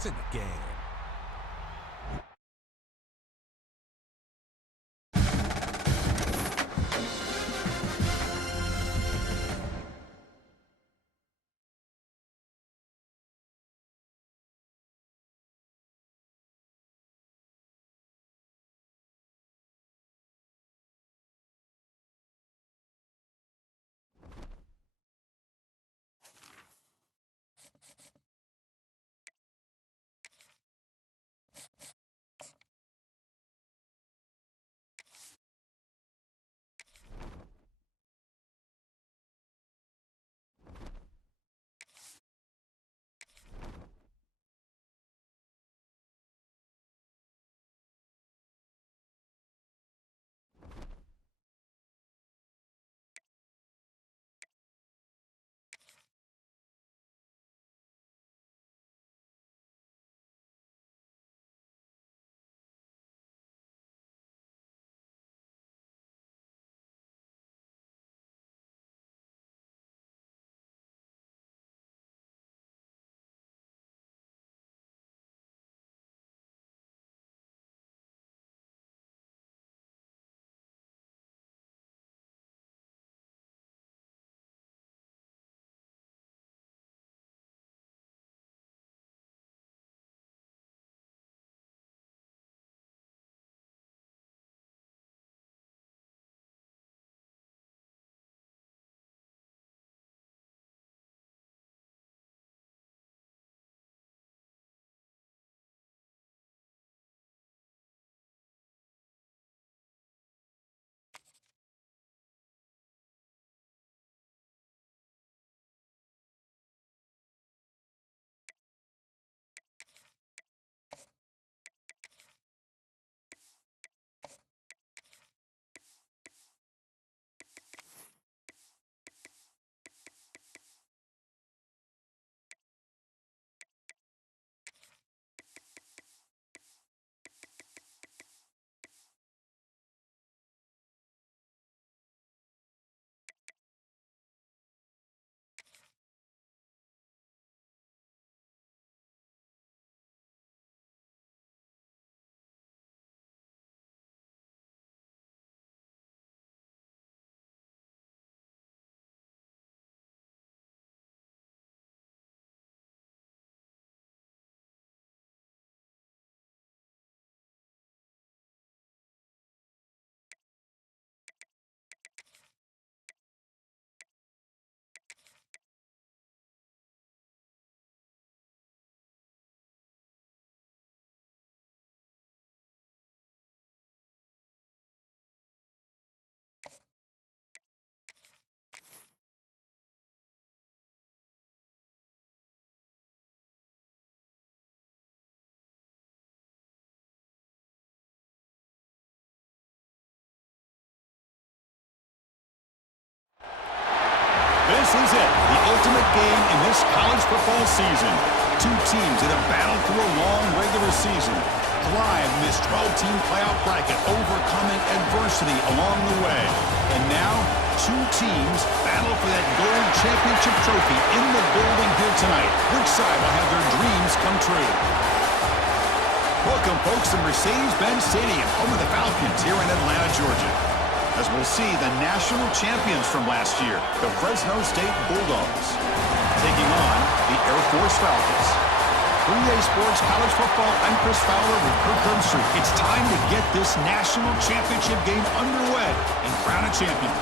to the game. This is it, the ultimate game in this college football season. Two teams that have battled through a long regular season, thrive in this 12-team playoff bracket, overcoming adversity along the way. And now, two teams battle for that gold championship trophy in the building here tonight. Which side will have their dreams come true? Welcome, folks, to Mercedes-Benz Stadium, home of the Falcons here in Atlanta, Georgia. As we'll see the national champions from last year, the Fresno State Bulldogs, taking on the Air Force Falcons. 3A Sports College Football, I'm Chris Fowler with Kirk Herbstreit. It's time to get this national championship game underway and crown a champion.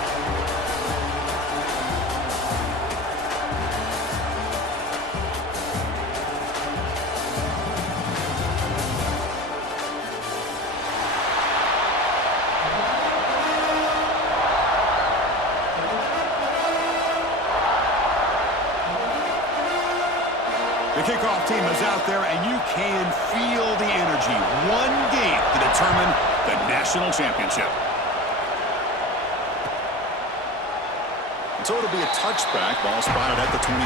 The kickoff team is out there, and you can feel the energy. One game to determine the national championship. And so it'll be a touchback, ball spotted at the 25.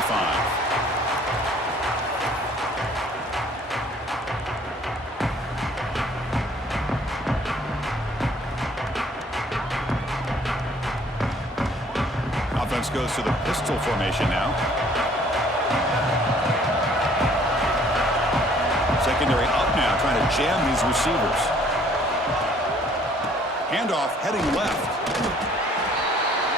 Offense goes to the pistol formation now. Secondary up now, trying to jam these receivers. Handoff heading left.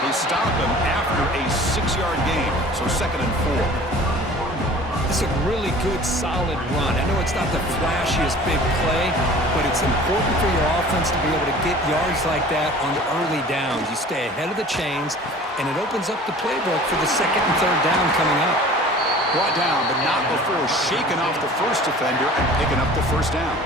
They stop him after a 6-yard gain, so 2nd and 4. It's a really good, solid run. I know it's not the flashiest big play, but it's important for your offense to be able to get yards like that on the early downs. You stay ahead of the chains, and it opens up the playbook for the 2nd and 3rd down coming up. Brought down, but not before shaking off the first defender and picking up the 1st down.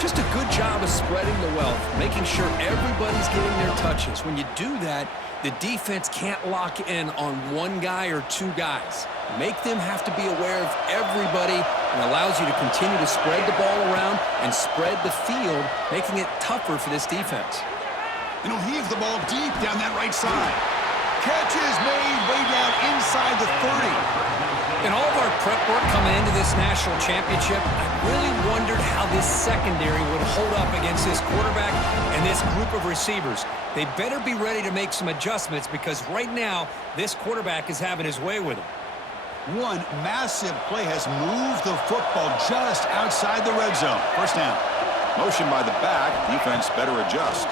Just a good job of spreading the wealth, making sure everybody's getting their touches. When you do that, the defense can't lock in on one guy or 2 guys. Make them have to be aware of everybody and allows you to continue to spread the ball around and spread the field, making it tougher for this defense. And he'll heave the ball deep down that right side. Catch is made way down inside the 30. In all of our prep work coming into this national championship, I really wondered how this secondary would hold up against this quarterback and this group of receivers. They better be ready to make some adjustments because right now, this quarterback is having his way with them. One massive play has moved the football just outside the red zone. 1st down. Motion by the back. Defense better adjust.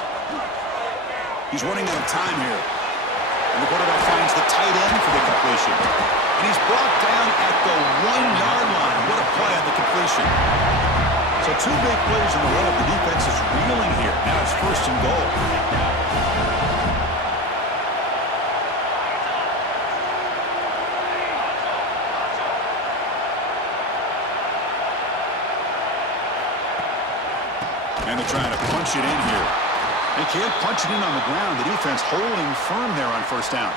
He's running out of time here. And the quarterback finds the tight end for the completion. And he's brought down at the 1-yard line. What a play on the completion. So 2 big plays in a row. The defense is reeling here. Now it's 1st and goal. And they're trying to punch it in here. They can't punch it in on the ground. The defense holding firm there on 1st down.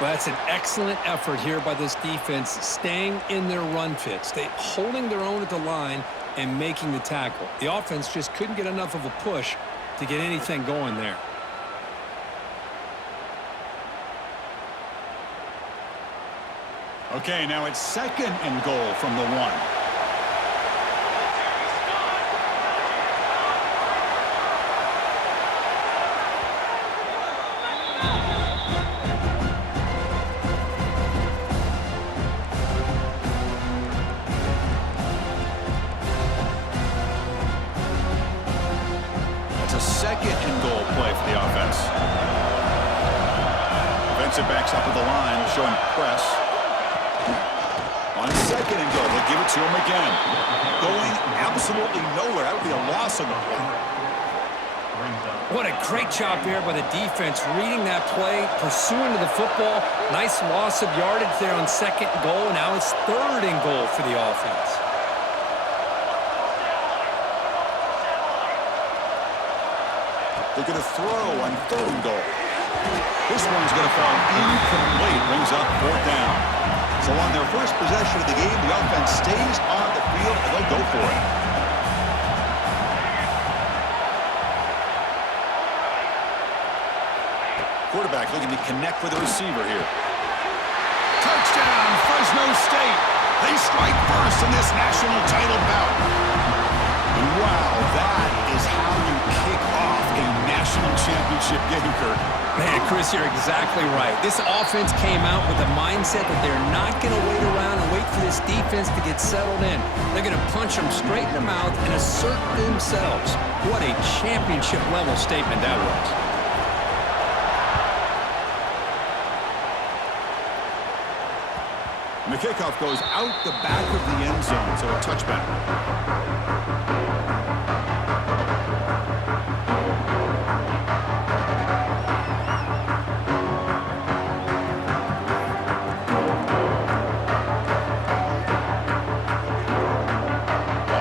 Well, that's an excellent effort here by this defense, staying in their run fits. They holding their own at the line and making the tackle. The offense just couldn't get enough of a push to get anything going there. Okay, now it's 2nd and goal from the 1. Defensive backs up at the line, showing press. On 2nd and goal, they'll give it to him again. Going absolutely nowhere. That would be a loss on the play. What a great job there by the defense, reading that play, pursuing to the football. Nice loss of yardage there on 2nd and goal. Now it's 3rd and goal for the offense. They're going to throw on 3rd and goal. This one's going to fall incomplete. Brings up 4th down. So on their first possession of the game, the offense stays on the field, and they'll go for it. Quarterback looking to connect with the receiver here. Touchdown, Fresno State. They strike first in this national title bout. And wow, that is how you kick off a national championship game, Kirk. Man, Chris, you're exactly right. This offense came out with the mindset that they're not going to wait around and wait for this defense to get settled in. They're going to punch them straight in the mouth and assert themselves. What a championship-level statement that was. And the kickoff goes out the back of the end zone, so a touchback.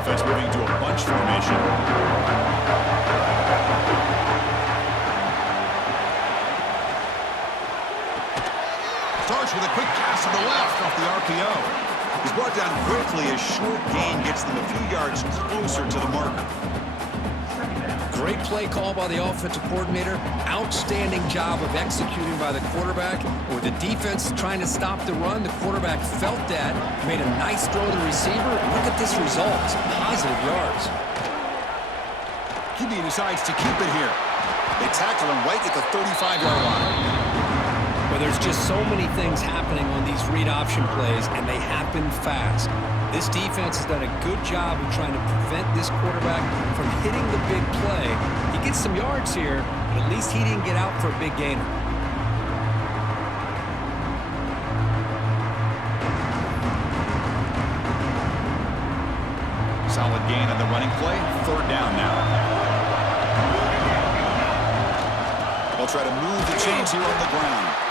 Offense moving to a bunch formation. Starts with a quick pass to the left off the RPO. He's brought down quickly as short gain gets them a few yards closer to the marker. Great play call by the offensive coordinator. Outstanding job of executing by the quarterback. With the defense trying to stop the run, the quarterback felt that, made a nice throw to the receiver. Look at this result. Some positive yards. QB decides to keep it here. They tackle him right at the 35-yard line. Well, there's just so many things happening on these read option plays, and they happen fast. This defense has done a good job of trying to prevent this quarterback from hitting the big play. He gets some yards here, but at least he didn't get out for a big gainer. Solid gain on the running play. Third down now. They'll try to move the chains here on the ground.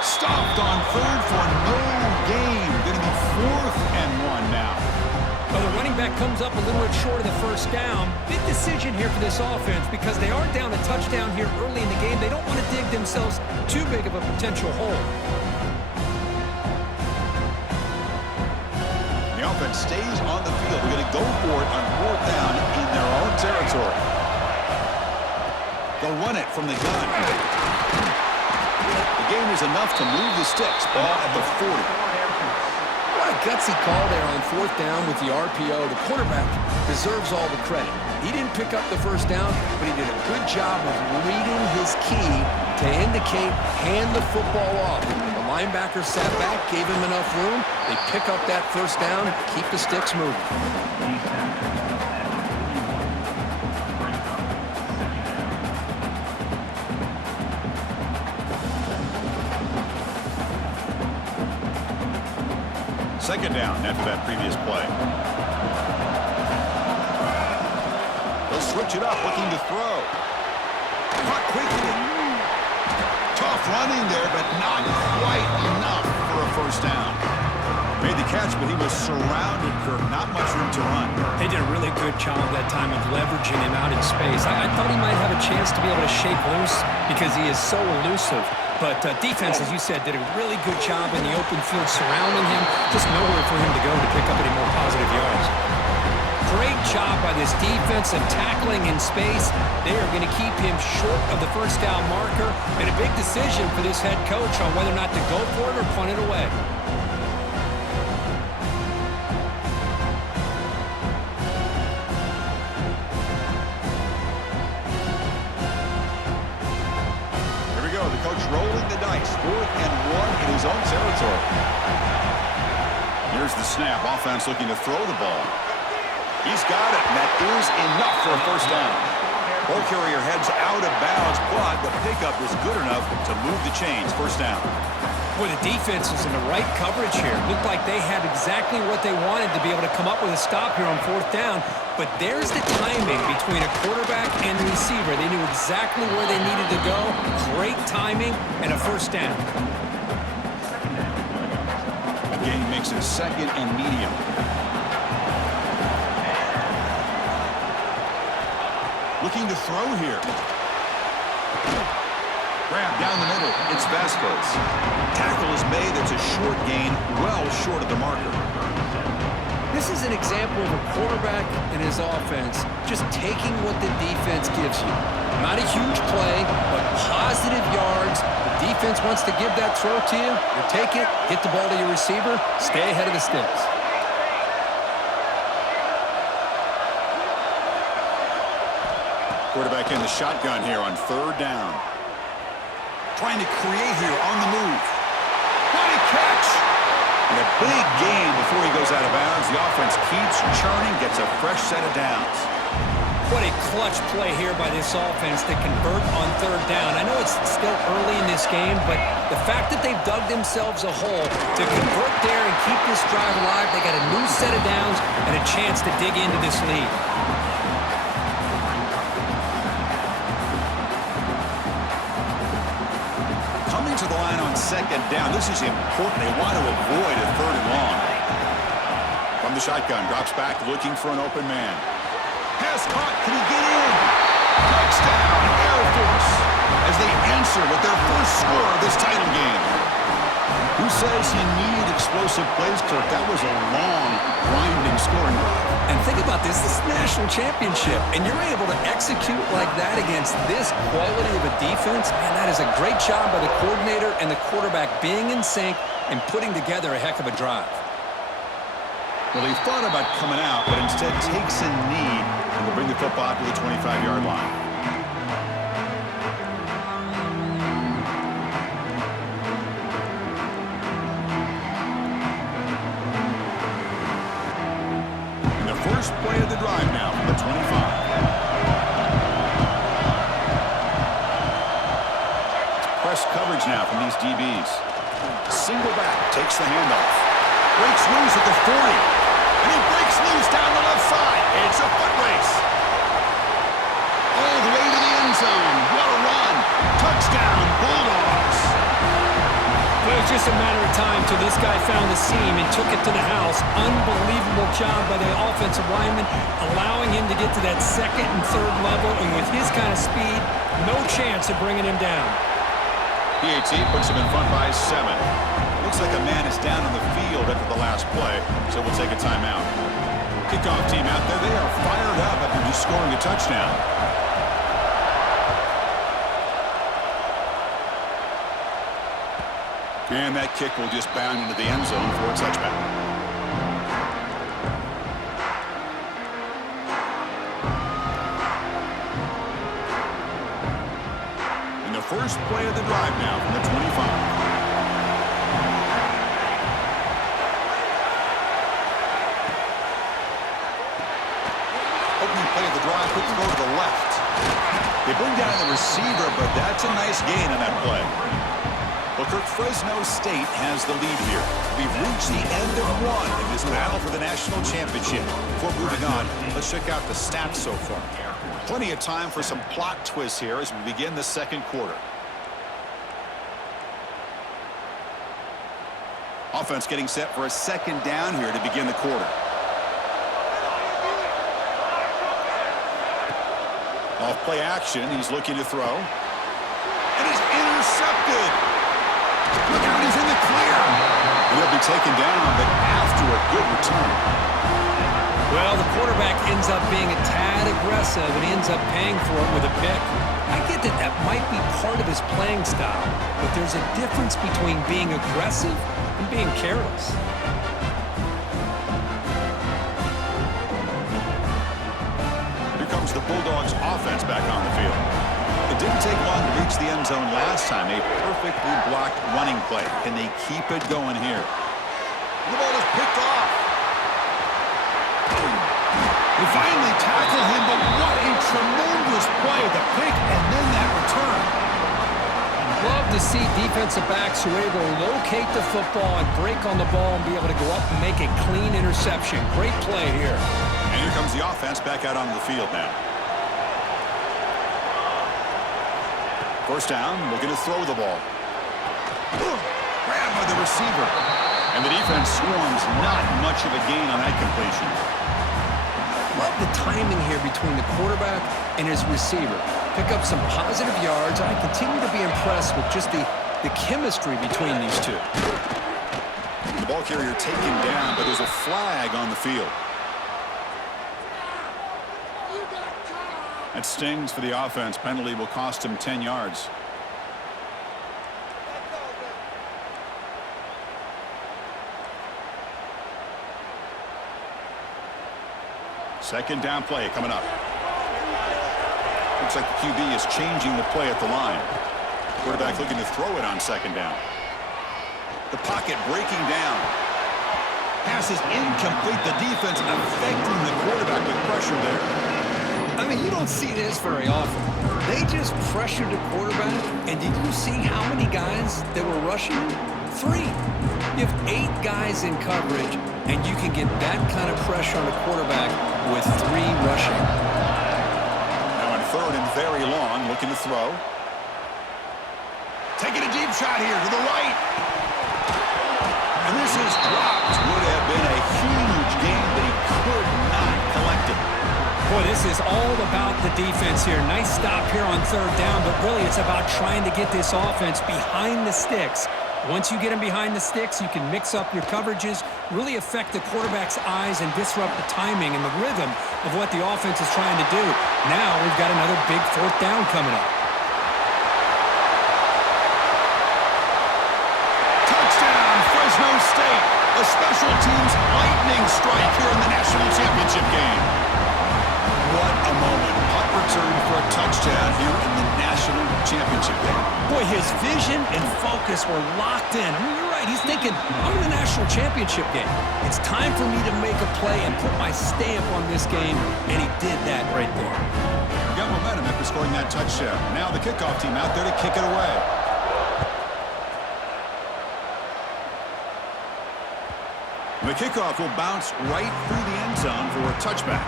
Stopped on third for no gain. Going to be 4th and 1 now. Well, the running back comes up a little bit short of the first down. Big decision here for this offense because they are down a touchdown here early in the game. They don't want to dig themselves too big of a potential hole. The offense stays on the field. They're going to go for it on 4th down in their own territory. They'll run it from the gun. The gain is enough to move the sticks. Ball at the 40. What a gutsy call there on 4th down with the RPO. The quarterback deserves all the credit. He didn't pick up the first down, but he did a good job of reading his key to indicate hand the football off. The linebacker sat back, gave him enough room. They pick up that first down, keep the sticks moving. Second down after that previous play. They'll switch it up, looking to throw. Caught quickly. Tough running there, but not quite enough for a first down. Made the catch, but he was surrounded, Kirk. Not much room to run. They did a really good job that time of leveraging him out in space. I thought he might have a chance to be able to shake loose because he is so elusive. But defense, as you said, did a really good job in the open field surrounding him. Just nowhere for him to go to pick up any more positive yards. Great job by this defense of tackling in space. They are going to keep him short of the first down marker. And a big decision for this head coach on whether or not to go for it or punt it away. Rolling the dice, 4th and 1 in his own territory. Here's the snap. Offense looking to throw the ball. He's got it, and that is enough for a first down. Ball carrier heads out of bounds, but the pickup is good enough to move the chains. First down. Boy, the defense was in the right coverage here. Looked like they had exactly what they wanted to be able to come up with a stop here on 4th down. But there's the timing between a quarterback and a receiver. They knew exactly where they needed to go. Great timing and a first down. The game makes it 2nd and medium. Looking to throw here. Grab down the middle. It's Vasquez. Tackle is made. It's a short gain, well short of the marker. This is an example of a quarterback and his offense just taking what the defense gives you. Not a huge play, but positive yards. The defense wants to give that throw to you. You take it, get the ball to your receiver, stay ahead of the sticks. Quarterback in the shotgun here on 3rd down. Trying to create here on the move. What a catch! And a big gain before he goes out of bounds. The offense keeps churning, gets a fresh set of downs. What a clutch play here by this offense to convert on 3rd down. I know it's still early in this game, but the fact that they've dug themselves a hole to convert there and keep this drive alive, they got a new set of downs and a chance to dig into this lead. To the line on 2nd down. This is important. They want to avoid a 3rd and long. From the shotgun, drops back looking for an open man. Pass caught. Can he get in? Touchdown, Air Force, as they answer with their first score of this title game. Who says he needed explosive plays, Kirk? That was a long, grinding scoring drive. And think about this. This is the national championship, and you're able to execute like that against this quality of a defense. Man, that is a great job by the coordinator and the quarterback being in sync and putting together a heck of a drive. Well, he thought about coming out, but instead takes a knee and will bring the football to the 25-yard line. press coverage now from these DBs. Single back, takes the handoff. Breaks loose at the 40. And he breaks loose down the left side. It's a foot race. All the way to the end zone. What a run. Touchdown, Bulldogs. Well, it was just a matter of time till this guy found the seam and took it to the house. Unbelievable job by the offensive lineman, allowing him to get to that second and third level, and with his kind of speed, no chance of bringing him down. PAT puts him in front by 7. Looks like a man is down on the field after the last play, so we'll take a timeout. Kickoff team out there, they are fired up after just scoring a touchdown. And that kick will just bound into the end zone for a touchback. And the first play of the drive now from the 25. Opening play of the drive, quick throw to the left. They bring down the receiver, but that's a nice gain on that play. Well, Fresno State has the lead here. We've reached the end of one in this battle for the national championship. Before moving on, let's check out the stats so far. Plenty of time for some plot twists here as we begin the second quarter. Offense getting set for a second down here to begin the quarter. Off play action, he's looking to throw. And he's intercepted. Look out, he's in the clear. He'll be taken down, but after a good return. Well, the quarterback ends up being a tad aggressive and ends up paying for it with a pick. I get that that might be part of his playing style, but there's a difference between being aggressive and being careless. Here comes the Bulldogs offense back on the field. It didn't take long to reach the end zone last time. A perfectly blocked running play. Can they keep it going here? The ball is picked off. They finally tackle him, but what a tremendous play. The pick and then that return. Love to see defensive backs who are able to locate the football and break on the ball and be able to go up and make a clean interception. Great play here. And here comes the offense back out onto the field now. First down, looking to throw the ball. Grabbed by the receiver. And the defense swarms, not much of a gain on that completion. Love the timing here between the quarterback and his receiver. Pick up some positive yards. I continue to be impressed with just the chemistry between these two. The ball carrier taken down, but there's a flag on the field. That stings for the offense. Penalty will cost him 10 yards. Second down play coming up. Looks like the QB is changing the play at the line. Quarterback looking to throw it on second down. The pocket breaking down. Pass is incomplete. The defense affecting the quarterback with pressure there. I mean, you don't see this very often. They just pressured the quarterback, and did you see how many guys that were rushing him? 3. You have 8 guys in coverage, and you can get that kind of pressure on the quarterback with 3 rushing. Now on third and very long, looking to throw. Taking a deep shot here to the right. And this is dropped. Would have been a huge gain, but he could not collect it. Boy, this is all about the defense here. Nice stop here on third down, but really it's about trying to get this offense behind the sticks. Once you get them behind the sticks, you can mix up your coverages, really affect the quarterback's eyes and disrupt the timing and the rhythm of what the offense is trying to do. Now we've got another big fourth down coming up. Touchdown, Fresno State. A special teams lightning strike here in the national championship game. What a moment. Punt return for a touchdown here in the national championship game. Boy, his vision and focus were locked in. I mean, you're right. He's thinking, I'm in the national championship game. It's time for me to make a play and put my stamp on this game, and he did that right there. We got momentum after scoring that touchdown. Now the kickoff team out there to kick it away. The kickoff will bounce right through the end zone for a touchback.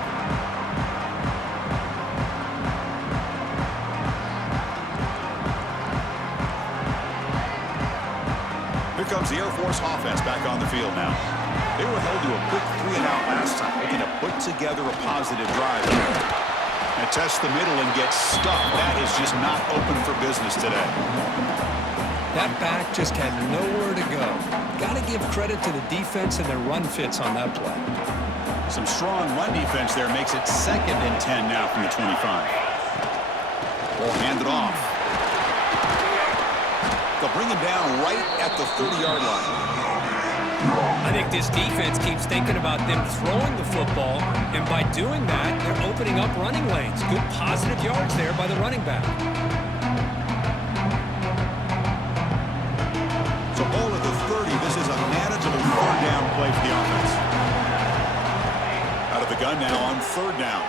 Here comes the Air Force offense back on the field now. They were held to a quick 3-and-out last time, looking to put together a positive drive here. And test the middle and get stuck. That is just not open for business today. That back just had nowhere to go. Got to give credit to the defense and their run fits on that play. Some strong run defense there makes it 2nd and 10 now from the 25. Ball handed off. They'll bring him down right at the 30-yard line. I think this defense keeps thinking about them throwing the football, and by doing that, they're opening up running lanes. Good positive yards there by the running back. So ball at the 30. This is a manageable 3rd down play for the offense. Out of the gun now on 3rd down.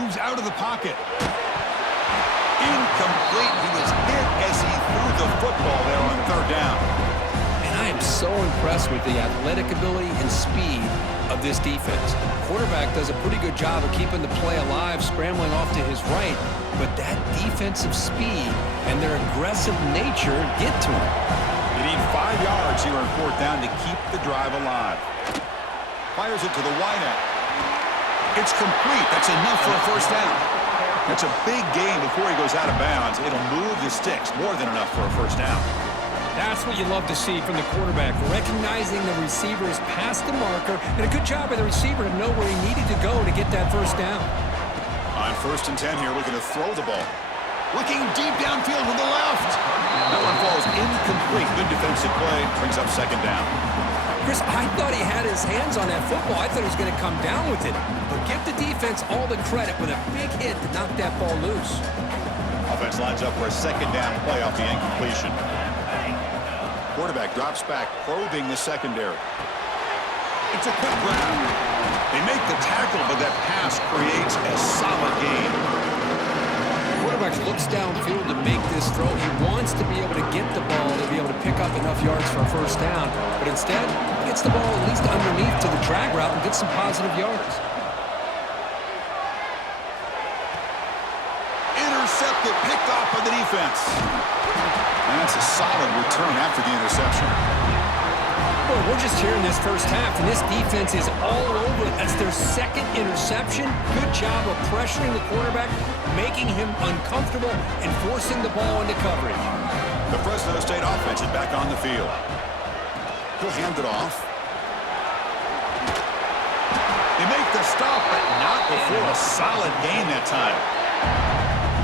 Moves out of the pocket. Incomplete. He was hit as he threw the football there on 3rd down. I am so impressed with the athletic ability and speed of this defense. Quarterback does a pretty good job of keeping the play alive, scrambling off to his right, but that defensive speed and their aggressive nature get to him. You need 5 yards here on 4th down to keep the drive alive. Fires it to the wideout. It's complete. That's enough for a 1st down. That's a big gain before he goes out of bounds. It'll move the sticks. More than enough for a 1st down. That's what you love to see from the quarterback, recognizing the receiver is past the marker, and a good job by the receiver to know where he needed to go to get that 1st down. On 1st and 10 here, looking to throw the ball. Looking deep downfield to the left. That one falls incomplete. Good defensive play. Brings up 2nd down. Chris, I thought he had his hands on that football. I thought he was going to come down with it. But give the defense all the credit with a big hit to knock that ball loose. Offense lines up for a 2nd down play off the incompletion. Quarterback drops back, probing the secondary. It's a quick grab. They make the tackle, but that pass creates a solid gain. Quarterback looks downfield to make this throw. He wants to be able to get the ball to be able to pick up enough yards for a 1st down, but instead, he gets the ball at least underneath to the drag route and gets some positive yards. Intercepted, picked off by the defense. And that's a solid return after the interception. Boy, we're just here in this 1st half, and this defense is all over it. That's their 2nd interception. Good job of pressuring the quarterback, making him uncomfortable, and forcing the ball into coverage. The Fresno State offense is back on the field. He'll hand it off. They make the stop, but not before a solid gain that time.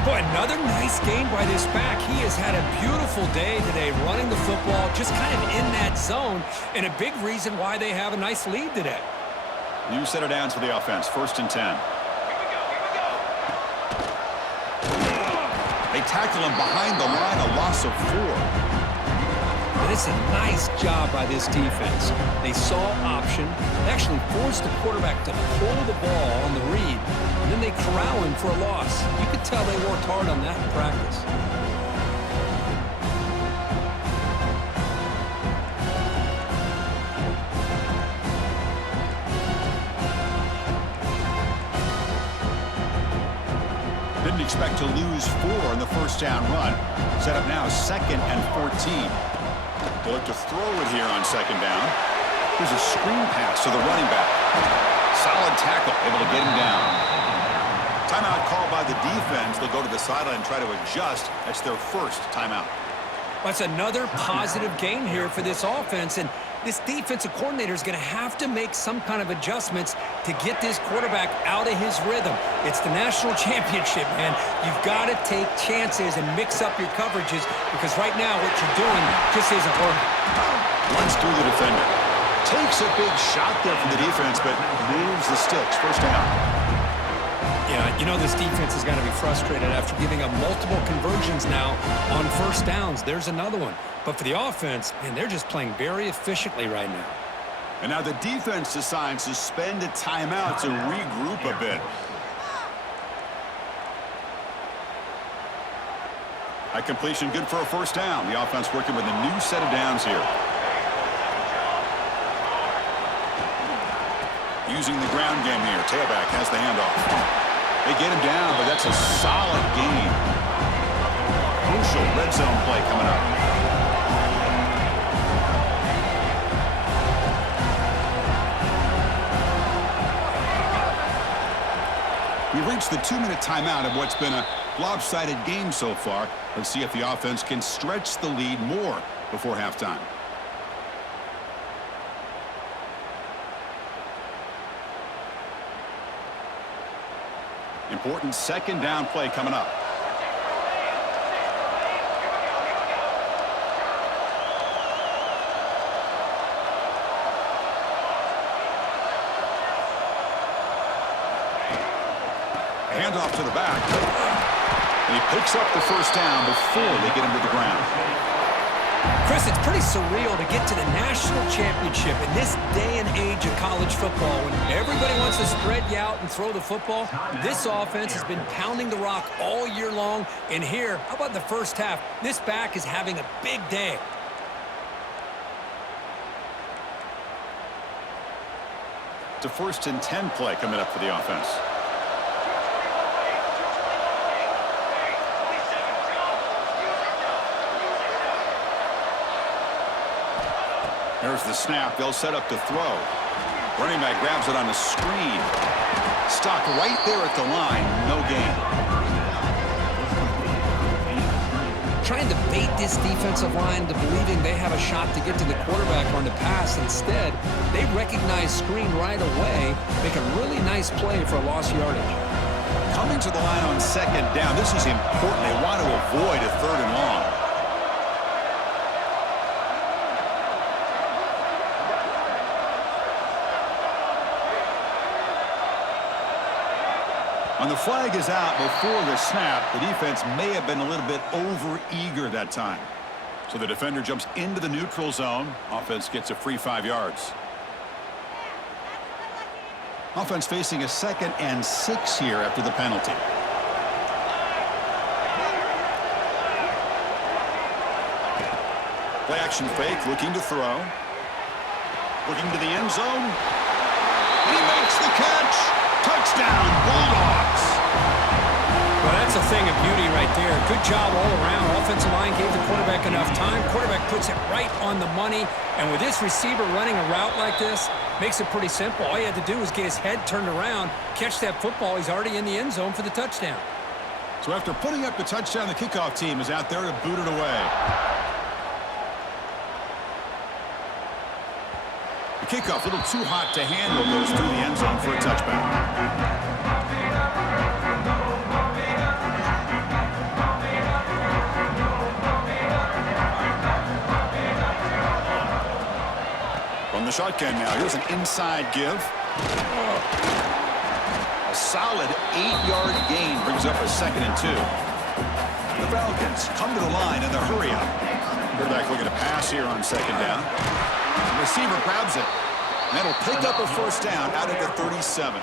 Boy, another nice game by this back. He has had a beautiful day today running the football, just kind of in that zone, and a big reason why they have a nice lead today. New set of downs for the offense, 1st and 10. They tackle him behind the line, a loss of 4. And it's a nice job by this defense. They saw option, they actually forced the quarterback to pull the ball on the read, and then they corral him for a loss. You could tell they worked hard on that in practice. Didn't expect to lose 4 in the 1st down run. Set up now 2nd and 14. They look to throw it here on 2nd down. Here's a screen pass to the running back. Solid tackle, able to get him down. Timeout called by the defense. They'll go to the sideline and try to adjust. That's their 1st timeout. That's another positive gain here for this offense, and this defensive coordinator is going to have to make some kind of adjustments to get this quarterback out of his rhythm. It's the national championship, man. You've got to take chances and mix up your coverages, because right now what you're doing just isn't working. Runs through the defender. Takes a big shot there from the defense, but moves the sticks. 1st down. Yeah, you know this defense is going to be frustrated after giving up multiple conversions now on 1st downs. There's another one. But for the offense, man, they're just playing very efficiently right now. And now the defense decides to spend a timeout to regroup a bit. At completion, good for a 1st down. The offense working with a new set of downs here. using the ground game here. Tailback has the handoff. They get him down, but that's a solid gain. Crucial red zone play coming up. We reached the 2-minute timeout of what's been a lopsided game so far. Let's see if the offense can stretch the lead more before halftime. Important second down play coming up. Handoff to the back. And he picks up the first down before they get him to the ground. Chris, it's pretty surreal to get to the national championship in this day and age of college football when everybody wants to spread you out and throw the football. This offense has been pounding the rock all year long. And here, how about the first half? This back is having a big day. It's a 1st and 10 play coming up for the offense. There's the snap. They'll set up the throw. Running back grabs it on a screen. Stopped right there at the line. No gain. Trying to bait this defensive line to believing they have a shot to get to the quarterback on the pass. Instead, they recognize screen right away, make a really nice play for a lost yardage. Coming to the line on second down. This is important. They want to avoid a 3rd and long. When the flag is out before the snap, the defense may have been a little bit over-eager that time. So the defender jumps into the neutral zone. Offense gets a free 5 yards. Offense facing a 2nd and 6 here after the penalty. Play action fake, looking to throw. Looking to the end zone. And he makes the catch. Touchdown, Bulldogs. Well, that's a thing of beauty right there. Good job all around. Offensive line gave the quarterback enough time. Quarterback puts it right on the money. And with this receiver running a route like this, makes it pretty simple. All you had to do was get his head turned around, catch that football. He's already in the end zone for the touchdown. So after putting up the touchdown, the kickoff team is out there to boot it away. The kickoff a little too hot to handle, goes through the end zone for a touchback. From the shotgun now, here's an inside give. A solid 8-yard gain brings up a 2nd and 2. The Falcons come to the line in the hurry up. Quarterback looking to pass here on 2nd down. The receiver grabs it. And that'll pick up a first down out of the 37.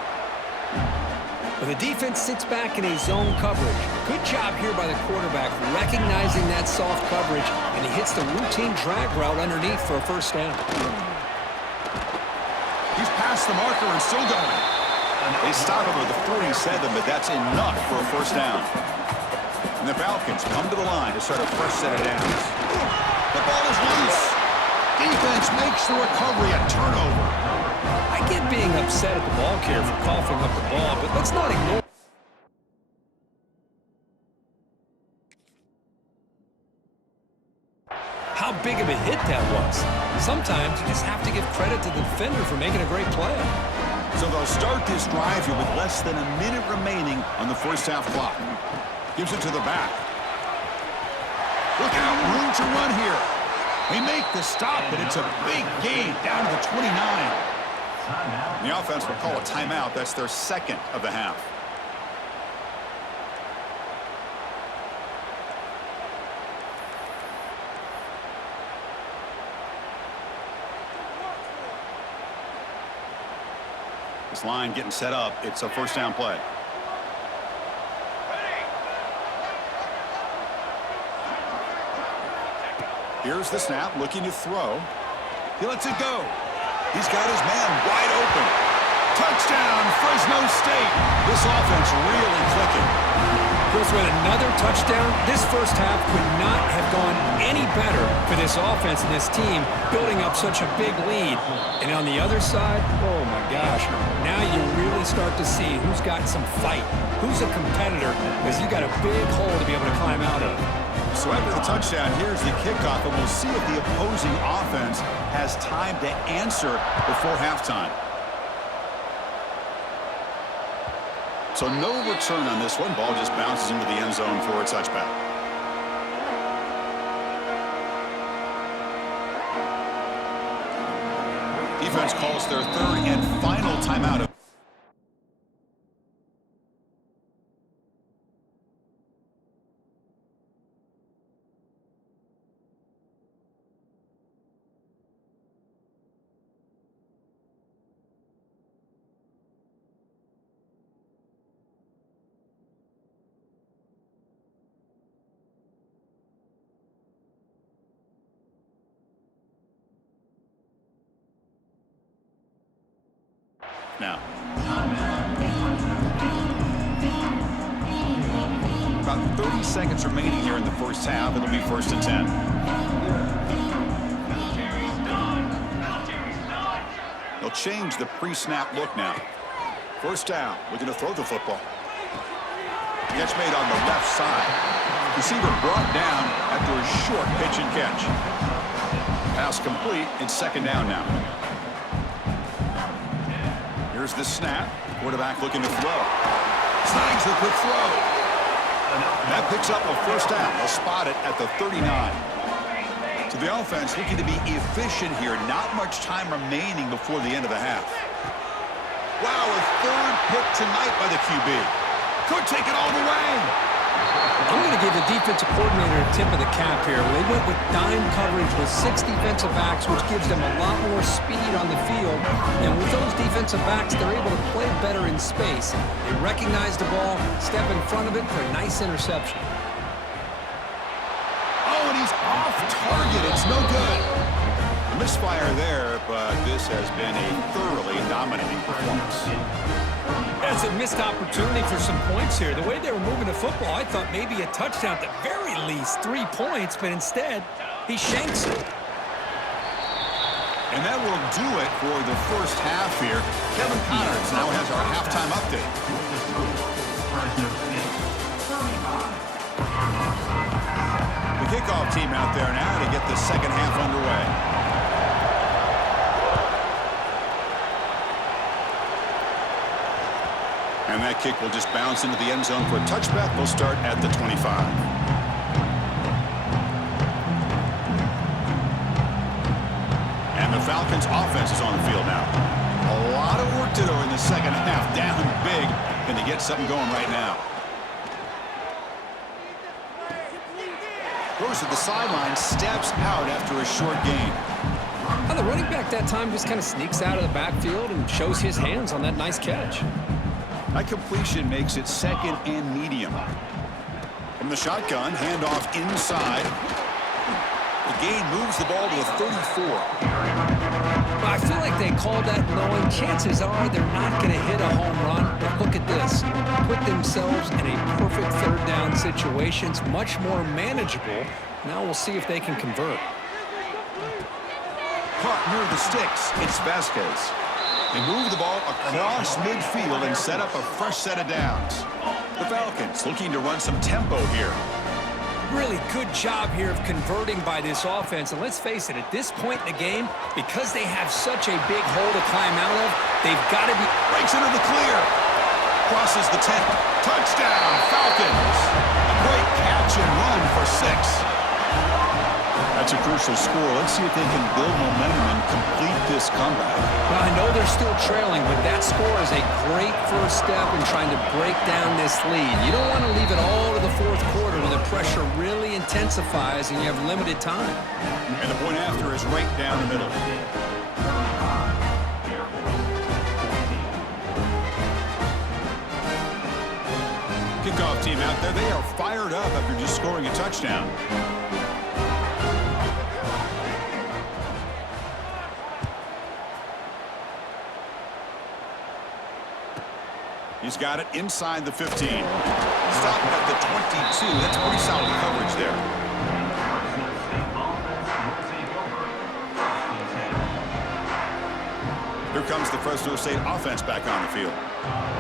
But the defense sits back in a zone coverage. Good job here by the quarterback, recognizing that soft coverage, and he hits the routine drag route underneath for a first down. He's past the marker and still going. They stop him at the 47, but that's enough for a first down. And the Falcons come to the line to start a fresh set of downs. The ball is loose. Defense makes the recovery a turnover. I get being upset at the ball carrier for coughing up the ball, but let's not ignore how big of a hit that was. Sometimes you just have to give credit to the defender for making a great play. So they'll start this drive here with less than a minute remaining on the first half clock. Gives it to the back. Look out, room to run here. They make the stop, but it's a big gain down to the 29. And the offense will call a timeout. That's their 2nd of the half. This line getting set up. It's a first down play. Here's the snap, looking to throw. He lets it go. He's got his man wide open. Touchdown, Fresno State. This offense really clicking. Chris, with another touchdown, this first half could not have gone any better for this offense and this team, building up such a big lead. And on the other side, oh my gosh, now you really start to see who's got some fight, who's a competitor, because you got a big hole to be able to climb out of. So after the touchdown, here's the kickoff, and we'll see if the opposing offense has time to answer before halftime. So no return on this one. Ball just bounces into the end zone for a touchback. Defense calls their third and final timeout. Now, about 30 seconds remaining here in the first half. It'll be 1st and 10. They'll change the pre-snap look now. First down, looking to throw the football. Catch made on the left side. Receiver brought down after a short pitch and catch. Pass complete. It's 2nd down now. Here's the snap. Quarterback looking to throw. Snags the quick throw. That picks up a 1st down. They'll spot it at the 39. So the offense looking to be efficient here. Not much time remaining before the end of the half. Wow, a 3rd pick tonight by the QB. Could take it all the way. I'm going to give the defensive coordinator a tip of the cap here. They went with dime coverage with 6 defensive backs, which gives them a lot more speed on the field. And with those defensive backs, they're able to play better in space. They recognize the ball, step in front of it for a nice interception. Oh, and he's off target. It's no good. A misfire there, but this has been a thoroughly dominating performance. That's a missed opportunity for some points here. The way they were moving the football, I thought maybe a touchdown, at the very least 3 points, but instead, he shanks it. And that will do it for the first half here. Kevin Connors now has our halftime update. The kickoff team out there now to get the second half underway. And that kick will just bounce into the end zone for a touchback. They'll start at the 25. And the Falcons offense is on the field now. A lot of work to do in the second half. Down big. Can they get something going right now? Goes to the sideline, steps out after a short gain. Well, the running back that time just kind of sneaks out of the backfield and shows his hands on that nice catch. That completion makes it 2nd and medium. From the shotgun, handoff inside. The gain moves the ball to the 34. Well, I feel like they called that knowing chances are they're not going to hit a home run. But look at this. Put themselves in a perfect 3rd down situation. It's much more manageable. Now we'll see if they can convert. Caught near the sticks. It's Vasquez. They move the ball across midfield and set up a fresh set of downs. The Falcons looking to run some tempo here. Really good job here of converting by this offense. And let's face it, at this point in the game, because they have such a big hole to climb out of, they've got to be... Breaks into the clear. Crosses the 10. Touchdown, Falcons. A great catch and run for 6. That's a crucial score. Let's see if they can build momentum and complete this comeback. Well, I know they're still trailing, but that score is a great first step in trying to break down this lead. You don't want to leave it all to the 4th quarter when the pressure really intensifies and you have limited time. And the point after is right down the middle. Kickoff team out there. They are fired up after just scoring a touchdown. He's got it inside the 15. Stop at the 22. That's pretty solid coverage there. Here comes the Fresno State offense back on the field.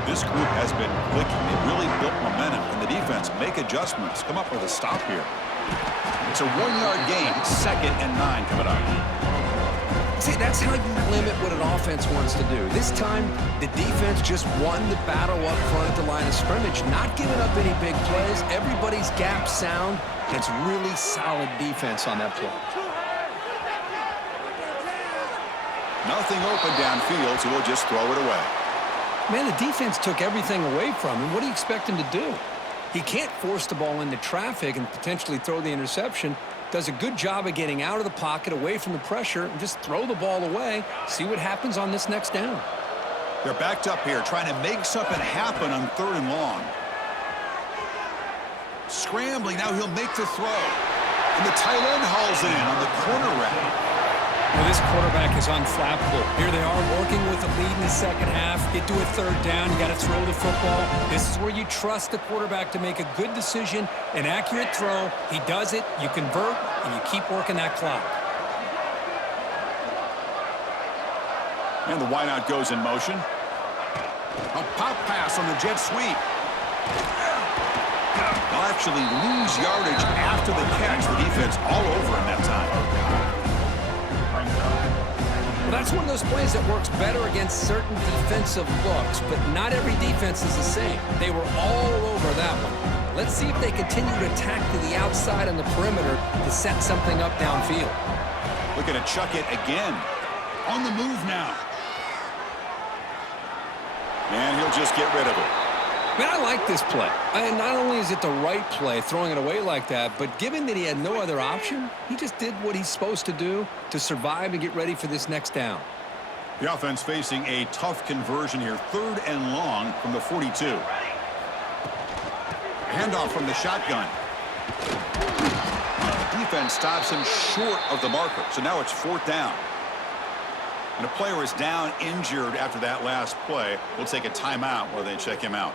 This group has been clicking. They really built momentum, and the defense make adjustments. Come up with a stop here. It's a 1-yard gain. 2nd and 9 coming up. See, that's how you limit what an offense wants to do. This time, the defense just won the battle up front at the line of scrimmage, not giving up any big plays. Everybody's gap sound, and it's really solid defense on that play. Nothing open downfield, so we'll just throw it away. Man, the defense took everything away from him. What do you expect him to do? He can't force the ball into traffic and potentially throw the interception. Does a good job of getting out of the pocket, away from the pressure, and just throw the ball away. See what happens on this next down. They're backed up here, trying to make something happen on 3rd and long. Scrambling, now he'll make the throw. And the tight end hauls it in on the corner route. Well, this quarterback is unflappable. Here they are working with the lead in the second half. Get to a 3rd down. You got to throw the football. This is where you trust the quarterback to make a good decision, an accurate throw. He does it, you convert, and you keep working that clock. And the wideout goes in motion. A pop pass on the jet sweep. They'll actually lose yardage after the catch. The defense all over him that time. Well, that's one of those plays that works better against certain defensive looks, but not every defense is the same. They were all over that one. Let's see if they continue to attack to the outside on the perimeter to set something up downfield. Looking to chuck it again. On the move now. And he'll just get rid of it. Man, I like this play. And not only is it the right play, throwing it away like that, but given that he had no other option, he just did what he's supposed to do to survive and get ready for this next down. The offense facing a tough conversion here. 3rd and long from the 42. Handoff from the shotgun. The defense stops him short of the marker, so now it's 4th down. And a player is down injured after that last play. We'll take a timeout while they check him out.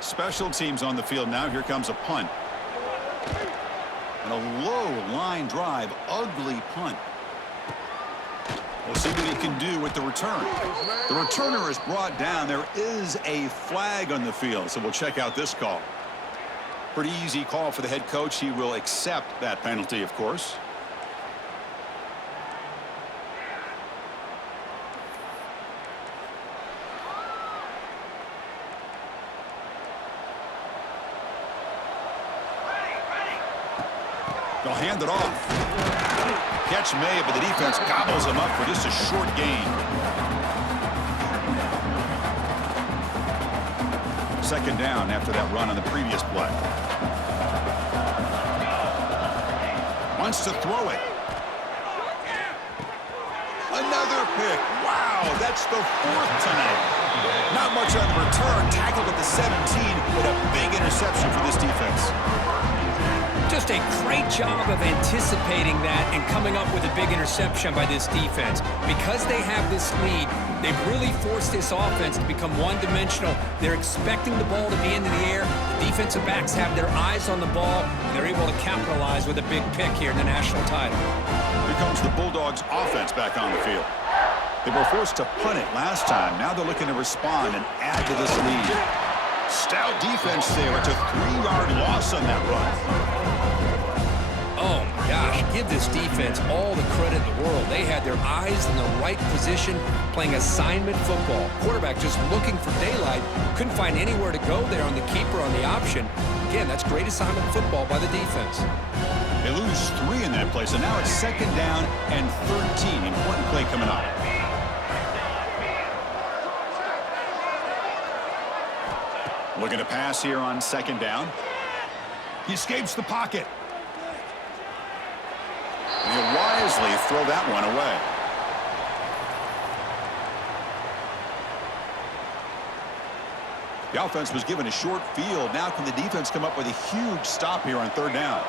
Special teams on the field now. Here comes a punt. And a low line drive. Ugly punt. We'll see what he can do with the return. The returner is brought down. There is a flag on the field, so we'll check out this call. Pretty easy call for the head coach. He will accept that penalty, of course. They'll hand it off. Catch made, but the defense gobbles him up for just a short gain. 2nd down after that run on the previous play. Wants to throw it. Another pick. Wow, that's the 4th tonight. Not much on the return. Tackled at the 17, but a big interception for this defense. Just a great job of anticipating that and coming up with a big interception by this defense. Because they have this lead, they've really forced this offense to become one-dimensional. They're expecting the ball to be into the air. The defensive backs have their eyes on the ball, and they're able to capitalize with a big pick here in the national title. Here comes the Bulldogs offense back on the field. They were forced to punt it last time. Now they're looking to respond and add to this lead. Stout defense there. It's a 3-yard loss on that run. Oh, my gosh, give this defense all the credit in the world. They had their eyes in the right position, playing assignment football. Quarterback just looking for daylight. Couldn't find anywhere to go there on the keeper on the option. Again, that's great assignment football by the defense. They lose 3 in that play, so now it's 2nd down and 13. Important play coming up. Looking to pass here on 2nd down. He escapes the pocket. He'll wisely throw that one away. The offense was given a short field. Now can the defense come up with a huge stop here on 3rd down?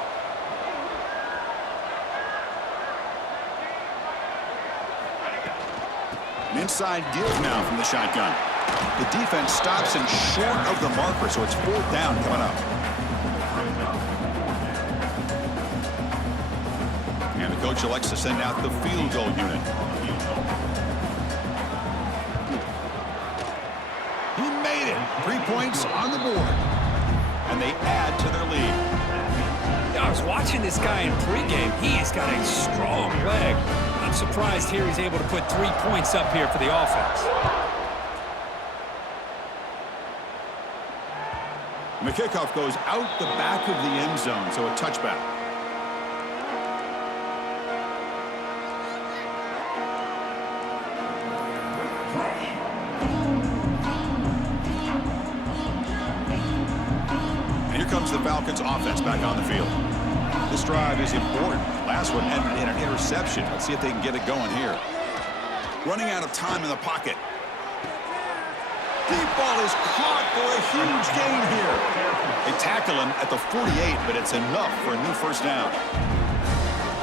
An inside give now from the shotgun. The defense stops him short of the marker, so it's 4th down coming up. And the coach elects to send out the field goal unit. He made it. 3 points on the board. And they add to their lead. I was watching this guy in pregame. He's got a strong leg. I'm surprised here he's able to put 3 points up here for the offense. And the kickoff goes out the back of the end zone, so a touchback. And here comes the Falcons offense back on the field. This drive is important. Last one ended in an interception. Let's see if they can get it going here. Running out of time in the pocket. Deep ball is caught for a huge gain here. They tackle him at the 48, but it's enough for a new 1st down.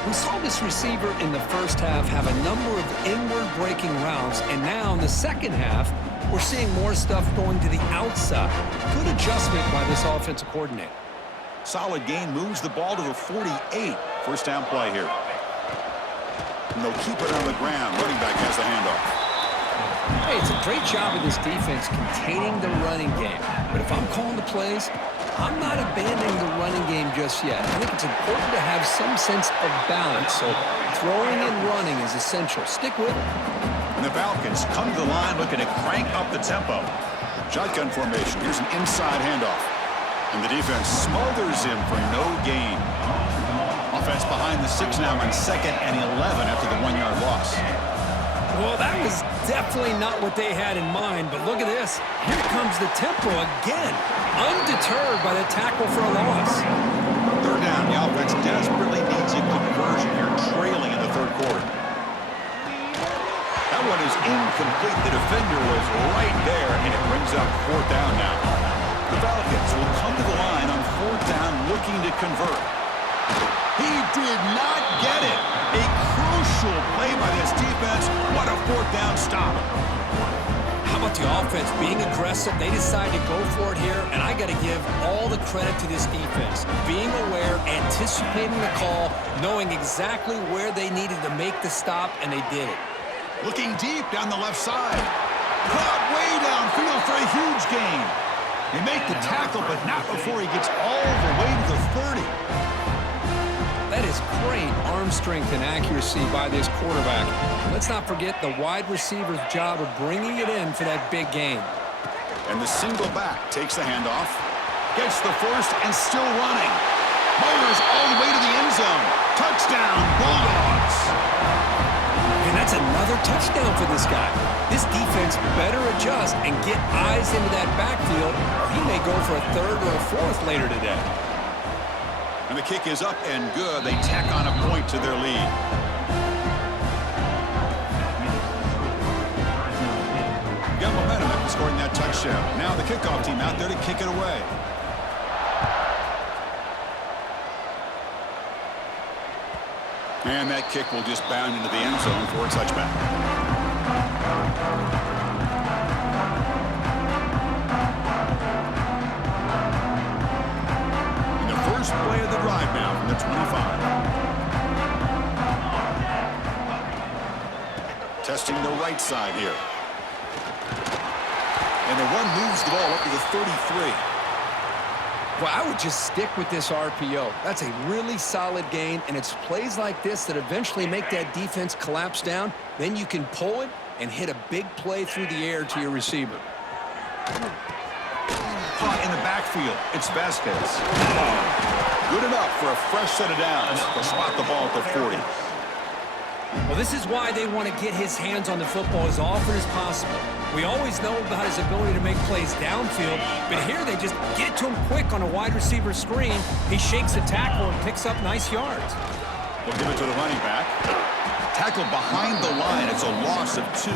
We saw this receiver in the first half have a number of inward breaking routes, and now in the second half, we're seeing more stuff going to the outside. Good adjustment by this offensive coordinator. Solid gain, moves the ball to the 48. 1st down play here. And they'll keep it on the ground. Running back has the handoff. Hey, it's a great job of this defense containing the running game. But if I'm calling the plays, I'm not abandoning the running game just yet. I think it's important to have some sense of balance, so throwing and running is essential. Stick with it. And the Falcons come to the line looking to crank up the tempo. Shotgun formation. Here's an inside handoff. And the defense smothers him for no gain. Offense behind the 6 now on 2nd and 11 after the 1-yard loss. Well, that was definitely not what they had in mind, but look at this. Here comes the tempo again. Undeterred by the tackle for a loss. 3rd down. The offense desperately needs a conversion here, trailing in the 3rd quarter. That one is incomplete. The defender was right there, and it brings up 4th down now. The Falcons will come to the line on 4th down looking to convert. He did not get it. A crucial play by this defense. What a 4th down stop. How about the offense being aggressive? They decide to go for it here, and I got to give all the credit to this defense. Being aware, anticipating the call, knowing exactly where they needed to make the stop, and they did it. Looking deep down the left side. Caught way downfield for a huge gain. They make the tackle, but not before he gets all the way to the 30. That is great arm strength and accuracy by this quarterback. Let's not forget the wide receiver's job of bringing it in for that big gain. And the single back takes the handoff. Gets the first and still running. Motors all the way to the end zone. Touchdown, Bulldogs. And that's another touchdown for this guy. This defense better adjust and get eyes into that backfield, or he may go for a 3rd or a 4th later today. And the kick is up and good. They tack on a point to their lead. Got momentum after scoring that touchdown. Now the kickoff team out there to kick it away. And that kick will just bound into the end zone for a touchback. And the first play of the drive now from the 25. Testing the right side here. And the run moves the ball up to the 33. Well, I would just stick with this RPO. That's a really solid gain, and it's plays like this that eventually make that defense collapse down. Then you can pull it and hit a big play through the air to your receiver. Caught in the backfield. It's Vasquez. Good enough for a fresh set of downs. They'll spot the ball at the 40. Well, this is why they want to get his hands on the football as often as possible. We always know about his ability to make plays downfield, but here they just get it to him quick on a wide receiver screen. He shakes the tackle and picks up nice yards. We'll give it to the running back. Tackle behind the line. It's a loss of 2.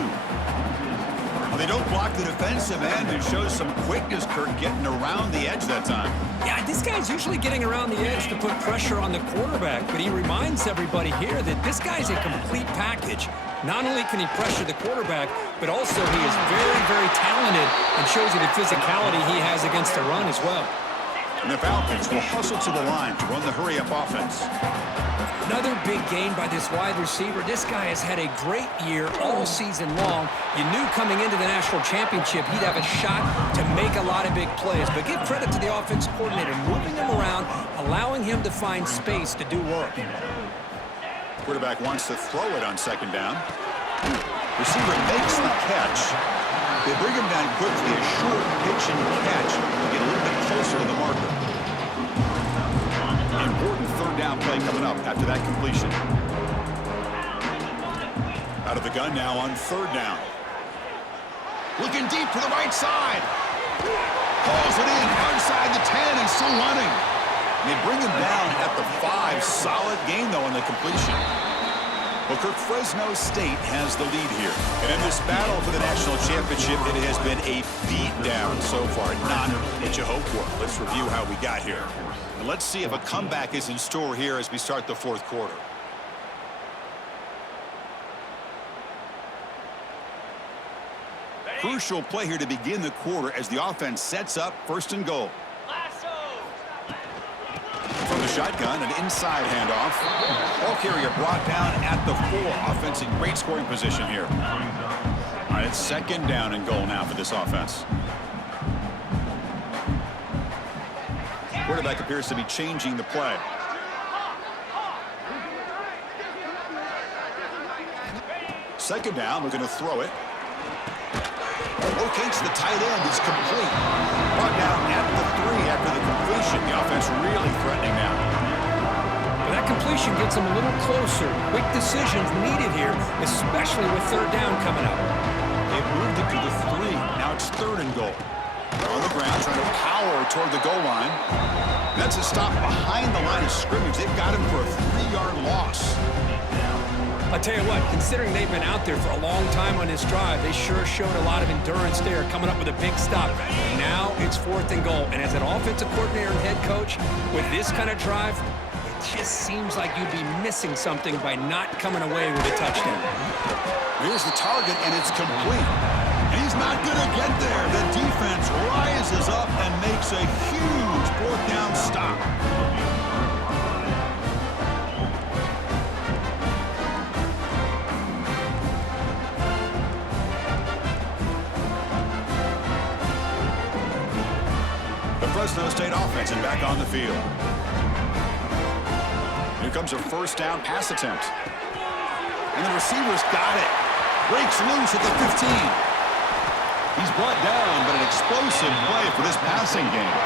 Well, they don't block the defensive end. It shows some quickness, Kirk, getting around the edge that time. Yeah, this guy's usually getting around the edge to put pressure on the quarterback, but he reminds everybody here that this guy's a complete package. Not only can he pressure the quarterback, but also he is very, very talented and shows you the physicality he has against the run as well. And the Falcons will hustle to the line to run the hurry-up offense. Another big gain by this wide receiver. This guy has had a great year all season long. You knew coming into the national championship he'd have a shot to make a lot of big plays. But give credit to the offensive coordinator, moving him around, allowing him to find space to do work. Quarterback wants to throw it on second down. Receiver makes the catch. They bring him down quickly, a short pitch and catch to get a little bit closer to the marker. Important third down play coming up after that completion. Out of the gun now on third down. Looking deep to the right side. Calls it in outside the 10 and still running. They bring him down at the 5. Solid gain, though, on the completion. Well, Kirk, Fresno State has the lead here. And in this battle for the national championship, it has been a beatdown so far. Not what you hope for. Let's review how we got here. And let's see if a comeback is in store here as we start the fourth quarter. Crucial play here to begin the quarter as the offense sets up first and goal. From the shotgun, an inside handoff. Ball carrier brought down at the 4. Offense in great scoring position here. All right, it's second down and goal now for this offense. Quarterback appears to be changing the play. Second down, we're going to throw it. Locates the tight end. It's complete. Brought down at the 3 after the completion. The offense really threatening now. Well, that completion gets them a little closer. Quick decisions needed here, especially with third down coming up. They've moved it to the 3. Now it's third and goal. On the ground, trying to power toward the goal line. That's a stop behind the line of scrimmage. They've got him for a 3-yard loss. I'll tell you what, considering they've been out there for a long time on this drive, they sure showed a lot of endurance there, coming up with a big stop. And now it's fourth and goal. And as an offensive coordinator and head coach, with this kind of drive, it just seems like you'd be missing something by not coming away with a touchdown. Here's the target, and it's complete. And he's not going to get there. The defense rises up and makes a huge fourth down stop. Fresno State offense and back on the field. Here comes a first down pass attempt. And the receiver's got it. Breaks loose at the 15. He's brought down, but an explosive play for this passing game.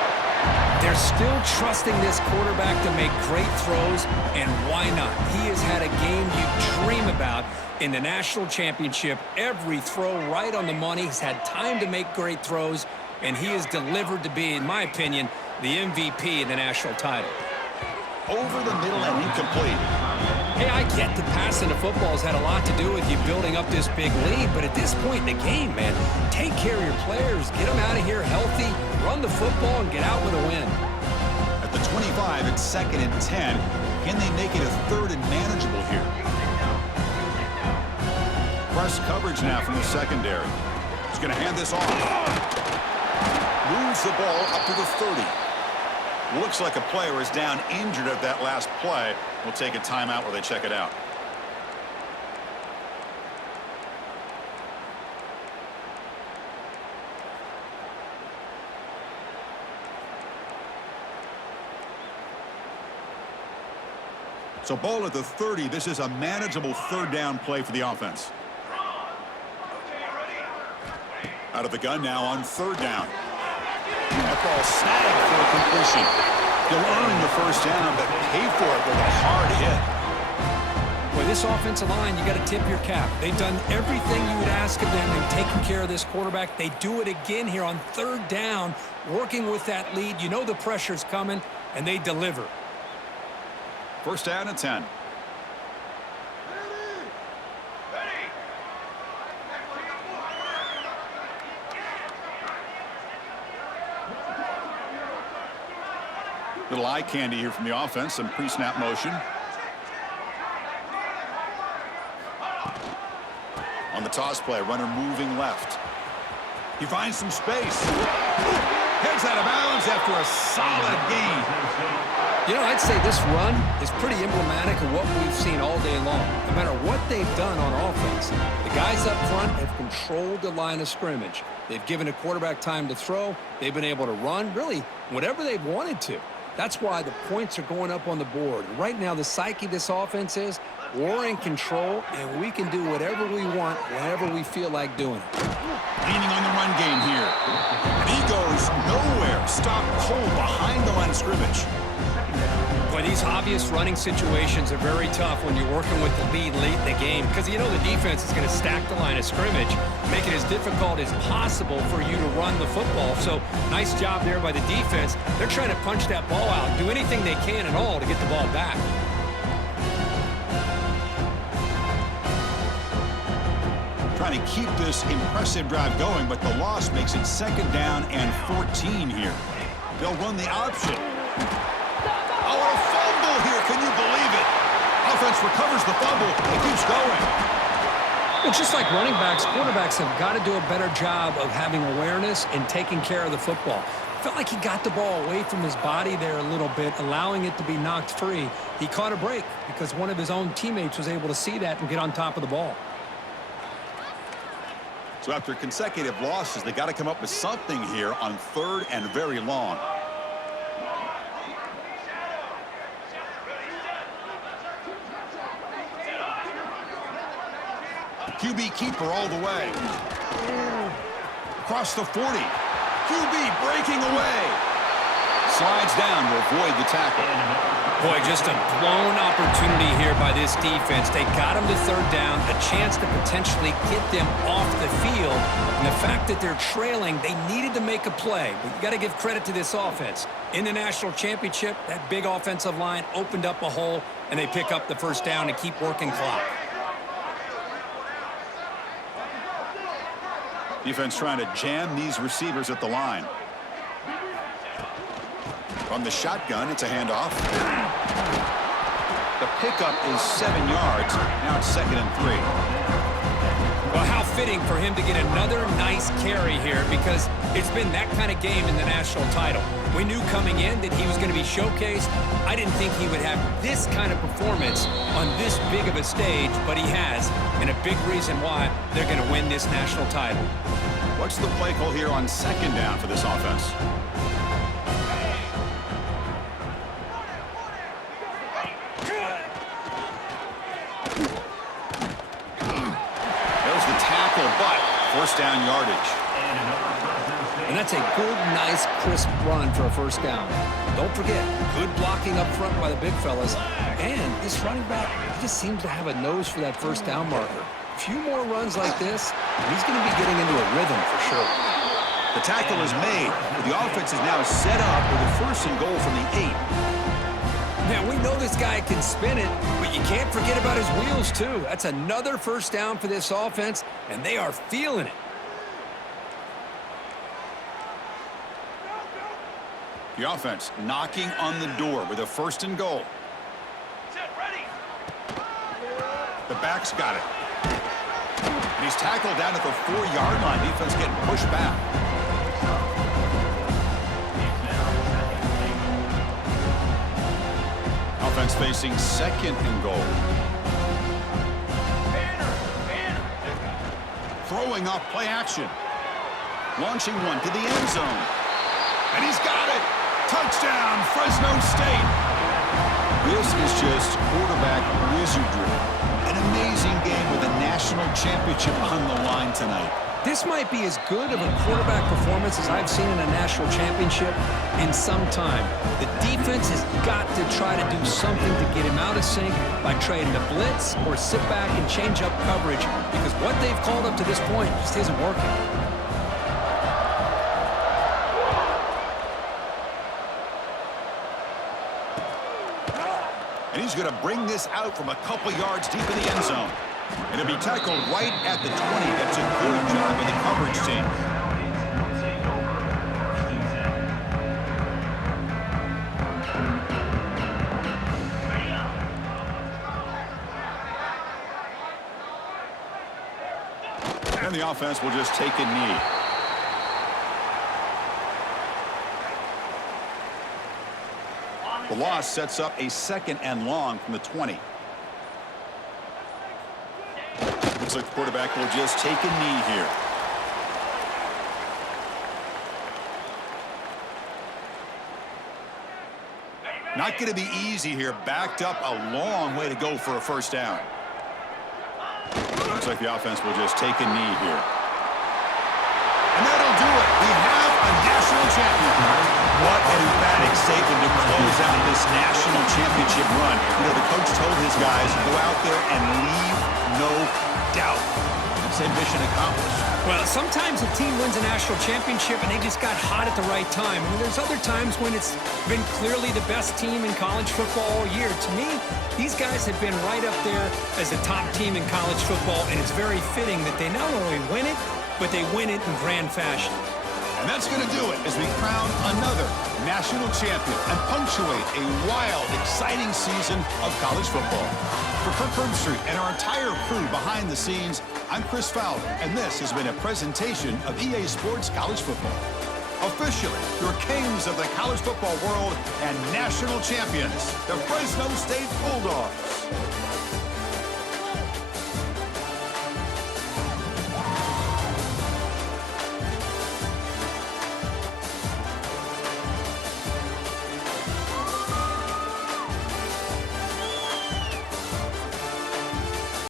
They're still trusting this quarterback to make great throws, and why not? He has had a game you dream about in the national championship. Every throw right on the money. He's had time to make great throws, and he is delivered to be, in my opinion, the MVP in the national title. Over the middle and incomplete. Hey, I get that passing the football has had a lot to do with you building up this big lead, but at this point in the game, man, take care of your players, get them out of here healthy, run the football, and get out with a win. At the 25, it's second and 10. Can they make it a third and manageable here? Press coverage now from the secondary. He's going to hand this off. Moves the ball up to the 30. Looks like a player is down injured at that last play. We'll take a timeout while they check it out. So ball at the 30. This is a manageable third down play for the offense. Out of the gun now on third down. That ball snagged for a completion. They'll earn the first down, but pay for it with a hard hit. Boy, this offensive line, you got to tip your cap. They've done everything you would ask of them in taking care of this quarterback. They do it again here on third down, working with that lead. You know the pressure's coming, and they deliver. First down and 10. Little eye candy here from the offense, some pre-snap motion. On the toss play, runner moving left. He finds some space. Heads out of bounds after a solid gain. You know, I'd say this run is pretty emblematic of what we've seen all day long. No matter what they've done on offense, the guys up front have controlled the line of scrimmage. They've given a quarterback time to throw. They've been able to run, really, whatever they've wanted to. That's why the points are going up on the board. Right now, the psyche of this offense is we're in control, and we can do whatever we want whenever we feel like doing it. Leaning on the run game here. And he goes nowhere. Stop cold behind the line of scrimmage. Boy, these obvious running situations are very tough when you're working with the lead late in the game because you know the defense is going to stack the line of scrimmage, make it as difficult as possible for you to run the football. So nice job there by the defense. They're trying to punch that ball out, do anything they can at all to get the ball back. Trying to keep this impressive drive going, but the loss makes it 2nd down and 14 here. They'll run the option. Oh, a fumble here. Can you believe it? Offense recovers the fumble and keeps going. Well, just like running backs, quarterbacks have got to do a better job of having awareness and taking care of the football. Felt like he got the ball away from his body there a little bit, allowing it to be knocked free. He caught a break because one of his own teammates was able to see that and get on top of the ball. So after consecutive losses, they got to come up with something here on 3rd and very long. QB keeper all the way. Across the 40. QB breaking away. Slides down to avoid the tackle. Boy, just a blown opportunity here by this defense. They got him to 3rd down, a chance to potentially get them off the field. And the fact that they're trailing, they needed to make a play. But you got to give credit to this offense. In the national championship, that big offensive line opened up a hole, and they pick up the 1st down and keep working clock. Defense trying to jam these receivers at the line. From the shotgun, it's a handoff. The pickup is 7 yards. Now it's 2nd and 3. Well, how fitting for him to get another nice carry here because it's been that kind of game in the national title. We knew coming in that he was going to be showcased. I didn't think he would have this kind of performance on this big of a stage, but he has, and a big reason why they're going to win this national title. What's the play call here on 2nd down for this offense? There's the tackle, but 1st down yardage. And that's a good, nice, crisp run for a 1st down. Don't forget, good blocking up front by the big fellas. And this running back, he just seems to have a nose for that 1st down marker. A few more runs like this, and he's going to be getting into a rhythm for sure. The tackle is made. The offense is now set up with a 1st and goal from the 8. Man, we know this guy can spin it, but you can't forget about his wheels, too. That's another 1st down for this offense, and they are feeling it. The offense knocking on the door with a 1st and goal. The back's got it. And he's tackled down at the 4-yard line. Defense getting pushed back. Offense facing 2nd and goal. Throwing off play action. Launching one to the end zone. And he's got it. Touchdown, Fresno State. This is just quarterback wizardry. An amazing game with a national championship on the line tonight. This might be as good of a quarterback performance as I've seen in a national championship in some time. The defense has got to try to do something to get him out of sync by trying to blitz or sit back and change up coverage because what they've called up to this point just isn't working. And he's going to bring this out from a couple yards deep in the end zone. And it'll be tackled right at the 20. That's a good job by the coverage team. And the offense will just take a knee. The loss sets up a 2nd and long from the 20. Looks like the quarterback will just take a knee here. Not going to be easy here. Backed up a long way to go for a first down. Looks like the offense will just take a knee here. And that'll do it. We have a national champion. What an emphatic statement to close out this national championship run. You know, the coach told his guys, go out there and leave no doubt. Said mission accomplished. Well, sometimes a team wins a national championship and they just got hot at the right time. I mean, there's other times when it's been clearly the best team in college football all year. To me, these guys have been right up there as the top team in college football, and it's very fitting that they not only win it, but they win it in grand fashion. And that's going to do it as we crown another national champion and punctuate a wild, exciting season of college football. For Kirk Herbstreit and our entire crew behind the scenes, I'm Chris Fowler, and this has been a presentation of EA Sports College Football. Officially, your kings of the college football world and national champions, the Fresno State Bulldogs.